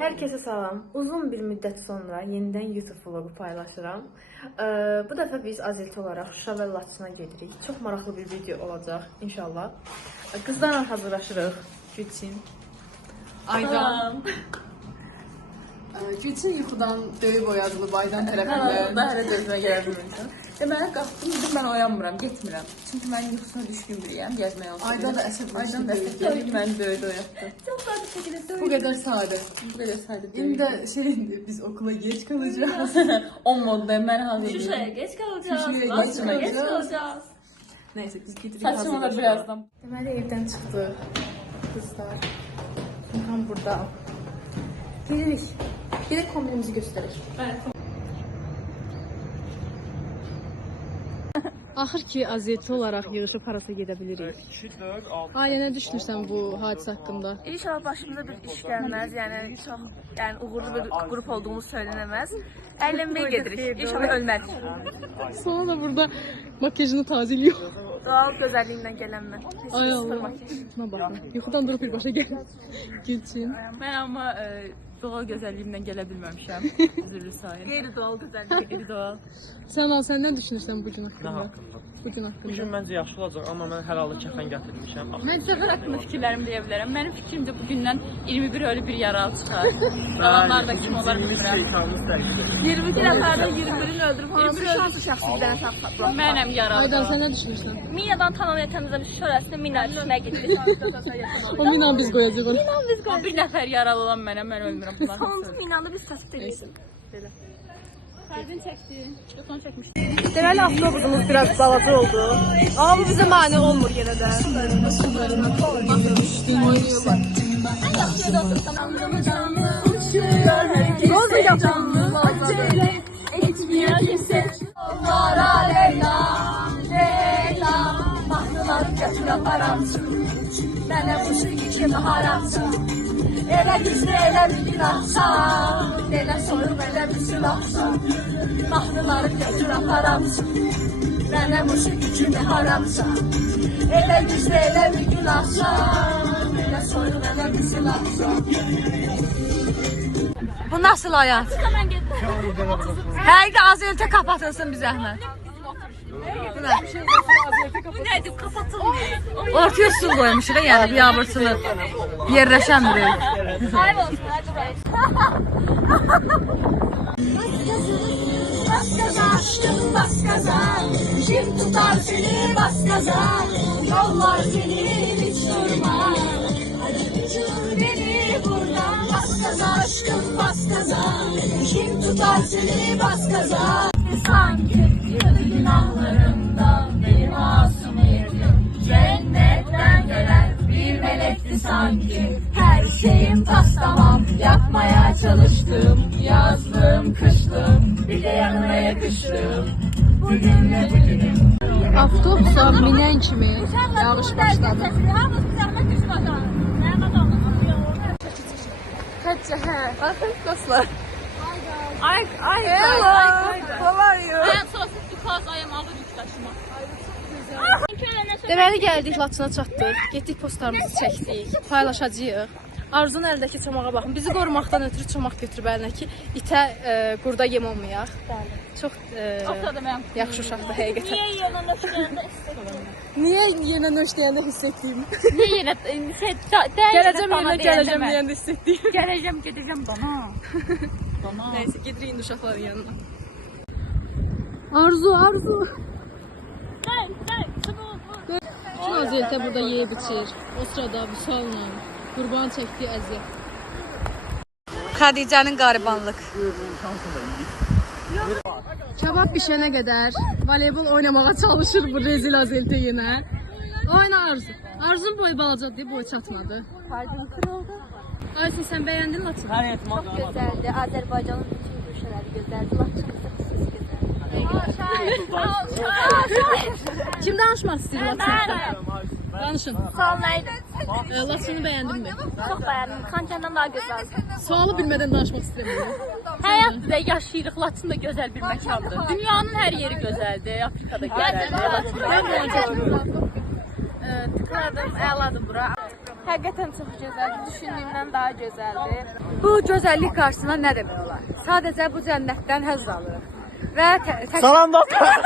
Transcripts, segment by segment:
Herkese salam. Uzun bir müddət sonra yenidən YouTube vlogu paylaşıram. Bu dəfə biz Azilti olaraq Şuşa və Laçına gedirik. Çox maraqlı bir video olacaq inşallah. Qızlarla hazırlaşırıq. Gülçin. Aydan. Gülçin yuxudan döyüb oyadılıb Aydan tərəfindən. Ben hələ dözmə gələ bilmirəm. Deməli qalxdım, dedim mən oyanmıram, getmirəm. Çünki mən yuxusuna düşkün biriyəm, gəzməyə olsun. Aydan da əsəbləşdi. Aydan da əsəbləşdi, məni döydü, oyatdı. Çox sadə şəkildə Bu qədər sadə. Bu qədər sadə İndi döydü. də biz okula geç kalacağız. 10 moddayım, mən hazır Şuşaya geç kalacağız. Şuşaya Laçın'a geç geç kalacağız. Neyse biz gedirik Saçıma da birazdan. Deməli evdən çıxdıq. Qızlar. Tam burada. Gedirik. Bir də kombinimizi göstərir. Axır ki, Azilti olaraq yığışıb harasa gedə bilirik. Ailə, nə düşünürsən bu hadisə haqqında? İnşallah başımıza bir iş gəlməz. Yəni çox uğurlu bir qrup olduğumuz söylənəməz. Əylənməyə gedirik. İnşallah ölmərik. Sonra da burada makyajını tazeliyor. Doğal gözəlliyindən gələn mən. Ay Allah. Buna baxın. Yuxudan durub birbaşa gəl. Gülçin. Mən amma doğal gözəlliyimdən gələ bilməmişəm. Üzürlü sayın. Qeyri-doğal gözəllik. Qeyri-doğal. Sən nə düşünürsən bu gün haqqında? Bu gün Bu haqqında. gün məncə yaxşı olacaq, amma mən hər halda kəfən gətirmişəm. Mən səfər haqqında fikirlərimi deyə bilərəm. Mənim fikrimcə bugündən 21 ölü bir yaralı çıxar. Qalanlar da kim olar bilmirəm. 22 nəfərdə 21-ini öldürüb hansı şanslı şəxsi bir dənə tapıram. Mənəm yaralı. Aydan, sən nə düşünürsən? Minadan tamamilə təmizləmiş şörəsində mina düşməyə gedirik. O minan biz qoyacaq onu. Bir nəfər yaralı olan mənəm, mən ölmürəm. Bunlar Sonuncu minanda biz təsbit edirik. Fərdin çəkdi. Telefon çəkmişdi. Deməli avtobusumuz biraz balaca oldu. Amma bu bizə mane olmur yenə də. Roza yapalım. Acele etmiyor kimse. Onlara Leyla, Leyla. Mahnılar götürüp aramsın. Bana bu şey kimi haramsın. Ele güçlü ele bir günahsan. Ele soyup ele bir silahsan. Mahnıları götürüp aramsın. Bana bu şey kimi haramsın. Ele güçlü ele bir günahsan. Ele soyup ele bir silahsan. Bu nasıl hayat? Hər də Azilti kapatılsın bir zəhmət. Bu nedir? Kapatılmıyor. Ortaya üstün qoymuşuq da yəni biabırçılıq. Yerləşəmirik. Hayır olsun. Hadi bay. Bas gaza aşkım bas gaza. Kim tutar seni bas gaza. Yollar seni hiç durma. Hadi götür beni buradan. Bas gaza aşkım bas gaza. Kim tutar seni bas gaza. Sanki yürü günahlarımdan benim masumiyetim. Cennetten gelen bir melekti sanki. Her şeyim tas tamam yapmaya çalıştım. Yazdım kıştım bir de yanına yakıştım. Bugünle bugünüm. Avtobusa minən kimi yağış başladı. Kaçə, baxın dostlar. Hello, how are you? I am so sick because I am ağır yük daşıma. Deməli gəldik Laçına çatdıq. Getdik postlarımızı çəkdik. Paylaşacağıq. Arzunun əlindəki çomağa baxın. Bizi qorumaqdan ötürü çomaq götürüb əlinə ki, itə qurda yem olmayaq. Çox yaxşı uşaqdır həqiqətən. Niye yanına nöşkəndə istədim? Niyə yenə nöş deyəndə hiss etdiyim? Niye yine Gələcəm yerinə gələcəm deyəndə hiss etdiyim. Gedəcəm bana. Neyse gedirik indi uşaqların yanına. Arzu. Bütün Azilti burada yeyib içir. O sırada Vüsal'la qurban çəkdiyi əziyyət. Xədicənin qaribanlıq. Kebab bişənə qədər voleybol oynamağa çalışır bu rezil Azilti yenə. Oyna Arzu. Arzun boyu balacadır, boyu çatmadı. Kalbim kırıldı. Aysun sen beğendin Laçını? Çok güzeldi. Azerbaycan'ın bütün köşeleri güzeldi. Laçın siz güzel. Kim danışmaq istəyir Laçını? Danışın. Sağ ol neydi? Laçını beğendin mi? Çok beğendim. Kankenden daha güzeldi. Sualı bilmədən danışmaq istəyirəm. Həyat da yaşayırıq. Laçın da gözəl bir məkandır. Dünyanın hər yeri gözəldir. Afrikada gözəldir. Laçın da gözəldir. Tıkladım, əladır bura. Həqiqətən çox gözəldir. Düşündüyümdən daha gözəldir. Bu gözəllik qarşısında nə demək olar? Sadəcə bu cənnətdən həzz alırıq. Və Salam dostlar.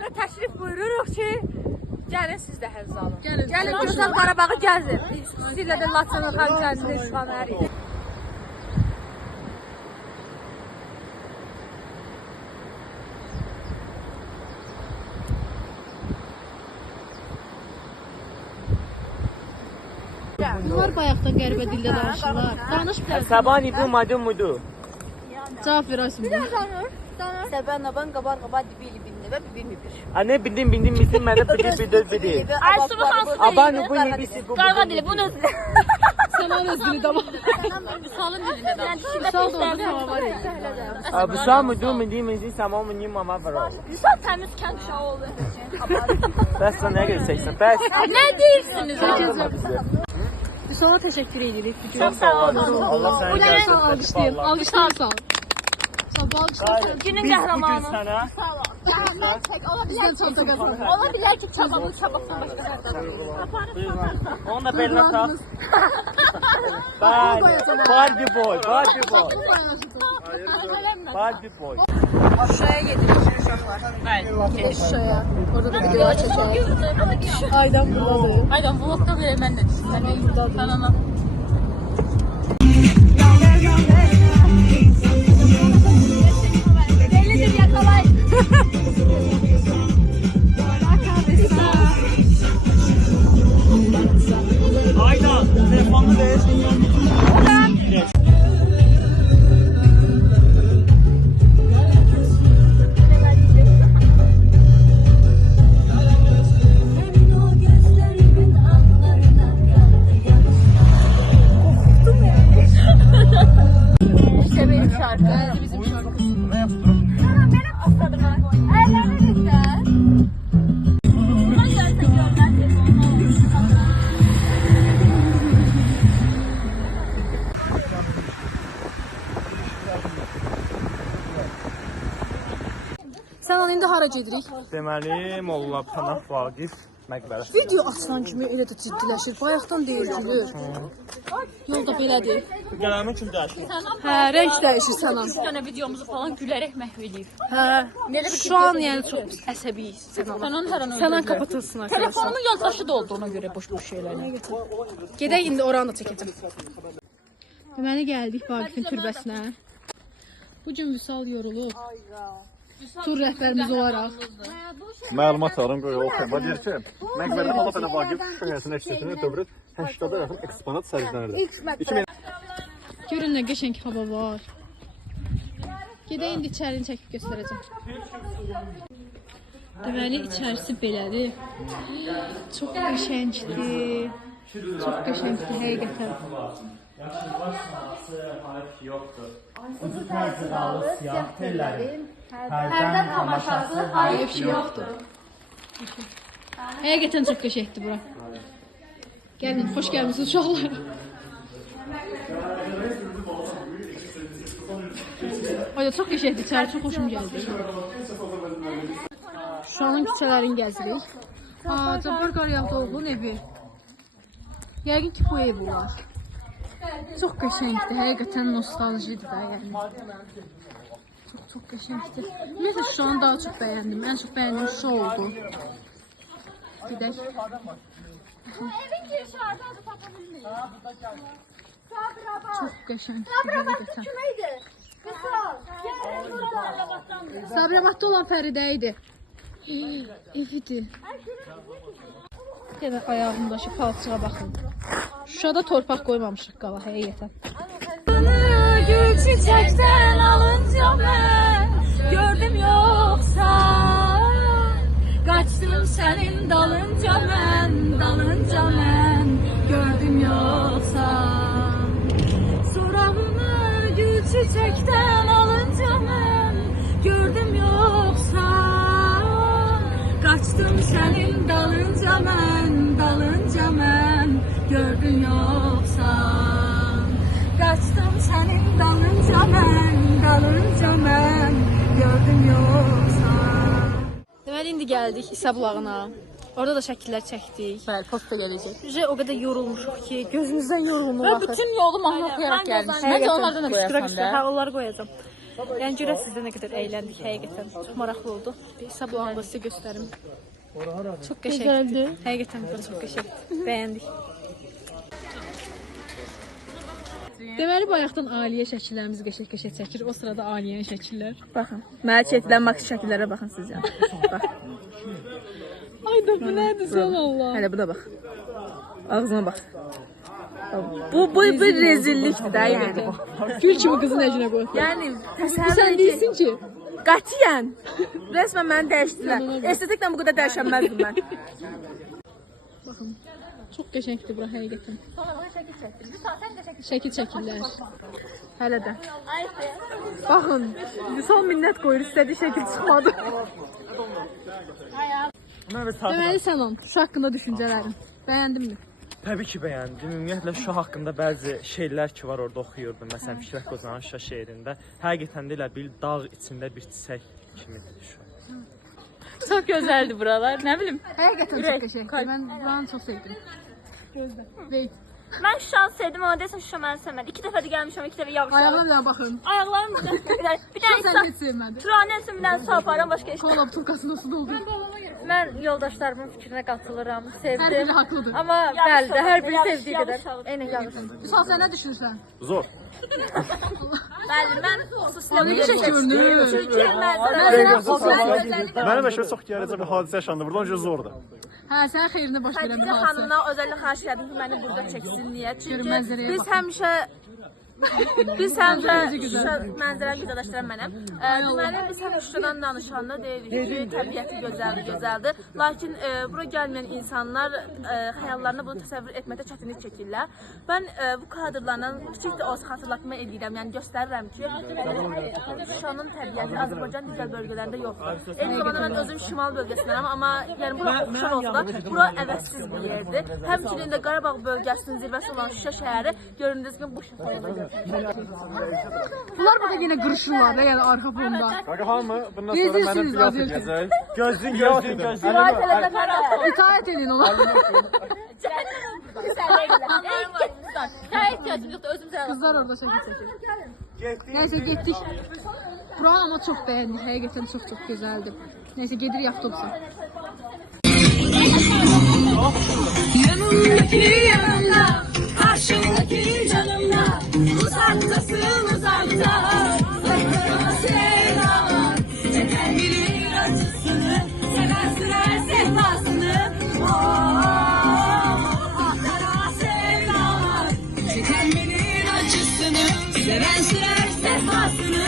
və təşrif buyururuq ki, gəlin siz də həzz alın. Gəlin gözəl Qarabağı gəzin. Xüsusilə də Laçın, Xankəndi, İsfahan hər yer. Bunlar bayaqdan qəribə dildə danışırlar. Danış biraz. Sabani bu madum mudu. Cavab ver Aysun. Səbən qabar dibili binni və bilmi bir. Anne bildim misin mənə bidi. Ay sıvı hansı? Abanu bu ne bisi bu. Qarğa dili bunu Sənan öz dili damı. Vüsalın dilində danışır. Vüsal da orada tamam var ya. Bu sa mudu mu değil mi? Tamam mı mama var. Vüsal təmiz kənd uşağı oldu. Bəs sən nə gələcəksən? Bəs. Nə deyirsiniz? Biz ona təşəkkür edirik. Çox sağ ol. Allah səni görsün. Alqışlayın. Alqışlayın sağ ol. Sağ ol. Alqışlayın. Günün qəhrəmanı. Sənə Bizdən çanta qazanır. Ola bilər ki, çabamı çabaqdan başqa tərəfdən. onu da belinə tax. Barbie boy. Barbie boy. Şuşaya gedirik uşaqlar. Şuşaya. Orada da video çəkək. Aydan buradadır. Aydan vlogda verə mən də düşünürəm. Kanala. Delidir yakalay. Aydan telefonunu ver. Severim şarkı. Bizim şarkı. Benim asladım. Erlerine lütfen. Buna gelse görmez. Sənan indi hara gedirik? Deməli, Molla Pənah Vaqif məqbərəsi. Video açılan kimi elə də ciddiləşir. Bayaqdan deyir gülür. Yolda belədir. Qələmin kim dəyişir? Hə, rəng dəyişir Sənan. Bir dənə videomuzu falan gülərək məhv eləyib. Hə. Şu an yəni çox pis əsəbiyik Sənan. Sənan hər an Sənan kapatılsın arkadaşlar. Telefonumun yaddaşı da olduğuna görə boş-boş şeylərlə. Gedək indi oranı da çəkəcəm. Deməli gəldik Vaqifin türbəsinə. Bu gün Vüsal yorulub. Tur rəhbərimiz olaraq. Məlumat alın, qoy o tema deyir ki, Məqbərdə Molla Pənah Vaqif şəhərinin əksəriyyətində dövrət 80-a yaxın eksponat sərgilənirdi. Görün nə qəşəng hava var. Gedək indi içərini çəkib göstərəcəm. Deməli içərisi belədir. Çox qəşəngdir. Çox qəşəngdir həqiqətən. Yaşılbaş sanatçı harf yoxdur. Ucu pərzədalı siyah tellərin hərdən tamaşası Hayır, bir şey yoxdur. Həqiqətən çox qəşəngdir bura. Gəlin, xoş gəlmisiniz uşaqlar. Oya çox qəşəngdir, içəri çox xoşum gəldi. Şuşanın küçələrini gəzirik. Cabbar Qaryağdıoğlu'nun evi. Yəqin ki bu ev olar. Çox qəşəngdir, həqiqətən nostaljidir də yəni. Çox qəşəngdir. Ümumiyyətlə Şuşanı daha çox bəyəndim. Ən çox bəyəndiyim Şuşa oldu. Gedək. Çox qəşəngdir həqiqətən. Sabirabadda olan Fəridə idi. Evidir. Yenə ayağımdakı palçığa baxın. Şuşada torpaq qoymamışıq qala həqiqətən. Gül çiçəkdən alınca mən gördüm yoxsa qaçdım sənin dalınca mən gördüm yoxsa sorağını gül çiçəkdən alınca mən gördüm yoxsa qaçdım sənin dalınca mən gördüm yoxsa qaçdım sənin dalınca mən gördüm yoxsa. Deməli indi gəldik İsa bulağına. Orada da şəkillər çəkdik. Bəli, posta gələcək. O qədər yorulmuşuq ki, gözümüzdən yorulmuq Və axı. bütün yolu mahnı oxuyaraq gəlmişik. Məncə onlardan da qoyarsan da. Hə, onları qoyacağam. Yəni görəsiz də nə qədər əyləndik həqiqətən. Çox maraqlı oldu. Bir hesab olanı da sizə göstərim. Çox qəşəngdir. Həqiqətən bu çox qəşəngdir. Bəyəndik. Deməli bayaqdan Aliyə şəkillərimizi qəşəng-qəşəng çəkir. O sırada Aliyənin şəkillər. Baxın. Mənə çəkilən maks şəkillərə baxın siz yəni. Bax. Ay da bu nədir sən Allah? Hələ bu da bax. Ağzına bax. Bu rezillikdir də yəni. Gül kimi qızın əcinə qoy. Yəni Sən təsəvvür edin. deyirsən ki, Qətiyyən. Resmən məni dəyişdilər. Estetiklə bu qədər dəyişənməzdim mən. baxın. Çox qəşəngdir bura həqiqətən. Şəkil çəkirlər. Hələ də. Baxın. Son minnət qoyur. İstədiyi şəkil çıxmadı. Deməli Sənan, Şuşa haqqında düşüncələrin. Bəyəndinmi? Təbii ki, bəyəndim. Ümumiyyətlə Şuşa haqqında bəzi şeylər ki var orada oxuyurdum. Məsələn, Fikrət Qozanın Şuşa şeirində. Həqiqətən də elə bir dağ içində bir çiçək kimidir Şuşa. Çox gözəldir buralar. Nə bilim. Həqiqətən çox qəşəngdir. Mən buranı çox sevdim. Gözlə. Wait. Mən Şuşanı sevdim ama desem Şuşa məni sevmədi. 2 dəfə də gəlmişəm, 2 dəfə yağış yağdı. Ayağına bir dənə baxın. Ayaqlarım bir dənə Şuşa sən heç sevmədin. Turanelsin bir dənə sağ aparam, başqa heç. Kolab turkasında su doldu. Mən yoldaşlarımın fikrinə qatılıram, Hər sevdim. biri haqlıdır. Amma bəli də hər biri sevdiyi qədər. Eynən yağış. Misal sən nə düşünürsən? Zor. Bəli, mən xüsusilə Nə qəşəng görünür. Mənim əşə çox gələcək bir hadisə yaşandı. Buradan öncə zordur. Hə, sən xeyrinə baş verən bir Xədicə hadisə. xanımdan özəlliklə xahiş edirdim ki, məni burada çəksin niyə? Görün Çünki mənzərəyə biz baxın. həmişə Şuşa mənzərəni güzəlləşdirən mənəm. Deməli biz həmişə Şuşadan danışanda deyirik ki, təbiəti gözəldir. Lakin bura gəlməyən insanlar xəyallarına bunu təsəvvür etməkdə çətinlik çəkirlər. Mən bu kadrlarla kiçik də olsa xatırlatma edirəm, yəni göstərirəm ki, Şuşanın təbiəti Azərbaycan digər bölgələrində yoxdur. Eyni zamanda mən özüm şimal bölgəsindənəm, amma yəni bura oxşar olsa da bura əvəzsiz bir yerdir. Həmçinin də Qarabağ bölgəsinin zirvəsi olan Şuşa şəhəri göründüyünüz kimi bu şəhərdə. Bunlar burada yenə qırışırlar da, yəni arxa fonda. Qaqa hamı bundan sonra mənə pilot edəcək. Gözün. İtaət edin ona. Qızlar orada şəkil çəkir. Nəysə getdik. Buranı amma çox bəyəndik. Həqiqətən çox gözəldir. Nəysə gedirik avtobusa. Yanımdaki yanımda, karşımdaki canımda, uzaktasın uzakta. Saklarıma sevdalar, çeken bilir acısını, seven sürer sehpasını. Saklarıma sevdalar, çeken bilir acısını, seven sürer sehpasını.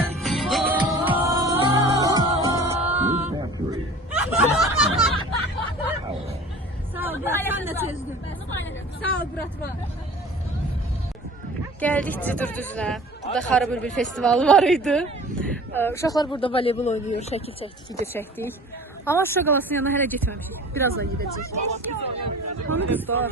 Gəldik Cidur düzlə. Burada Xarı Bülbül festivalı var idi. Uşaqlar burada voleybol oynayır, şəkil çəkdik, video çəkdik. Amma Şuşa qalasının yanına hələ getməmişik. Birazdan gedəcəyik. Hanı qızlar?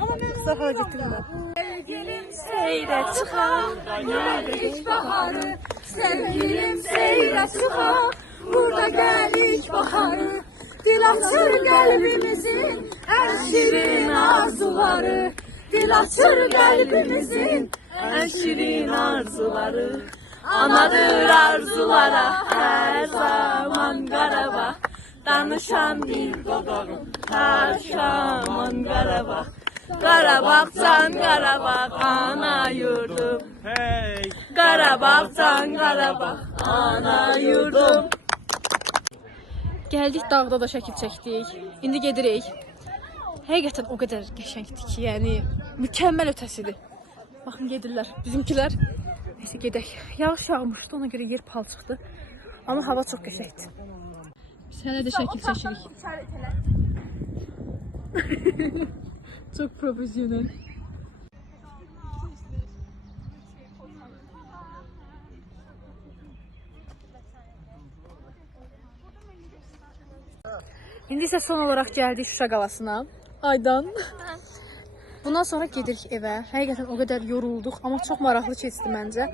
Qızlar hələ getdirlər. Sevgilim seyre çıkar, geldik baharı. Sevgilim seyre çıkar, burada geldik baharı. Dil açır kalbimizin en şirin arzuları. Dil açır kalbimizin en şirin arzuları. Anadır arzulara her zaman Qarabağ. Danışan bir dodağım her şaman Qarabağ. Qarabağcan Qarabağ ana yurdum. Hey! Qarabağcan Qarabağ ana yurdum. Gəldik dağda da şəkil çəkdik. İndi gedirik. Həqiqətən o qədər qəşəngdir ki, yəni mükəmməl ötəsidir. Baxın gedirlər bizimkilər. Neyse gedək. Yağış yağmışdı, ona görə yer palçıqdı. Amma hava çox qəşəngdir. Biz hələ də şəkil çəkirik. Çox profesyonel. İndi isə son olaraq gəldik Şuşa qalasına. Aydan. Bundan sonra gedirik evə. Həqiqətən o qədər yorulduq, amma çox maraqlı keçdi məncə.